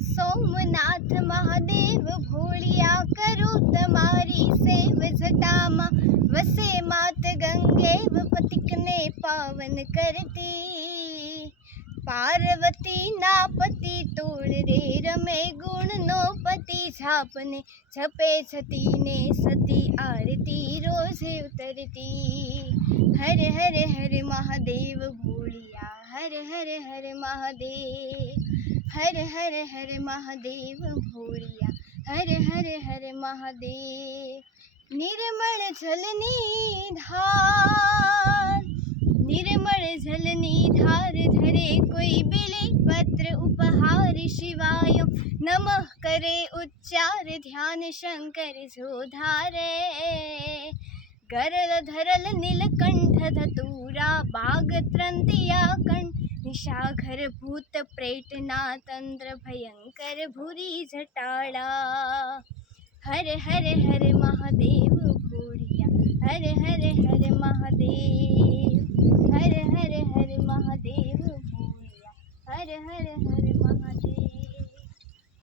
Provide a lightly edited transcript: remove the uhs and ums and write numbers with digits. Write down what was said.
सोमनाथ महादेव भोलिया करो तुम्हारी सेव जटामा वसे मात गंगेव पतिक ने पावन करती पार्वती ना पति तोड़ रे रमे गुण नो पति झापने झपे छती ने सती आरती रोजे उतरती हर हर हर महादेव भोलिया हर हर हर महादेव हर हर हर महादेव भोलिया हर हर हर महादेव निर्मल जलनी धार धरे कोई बिली पत्र उपहार शिवाय नमः करे उच्चार ध्यान शंकर जो धारे गरल धरल नीलकंठ धतूरा बाग त्रंतिया कंठ निशाघर भूत प्रेटना तंत्र भयंकर भूरी जटाड़ा हर हर हर महादेव भोलिया हर हर हर महादेव हर हर हर महादेव भोलिया हर हर हर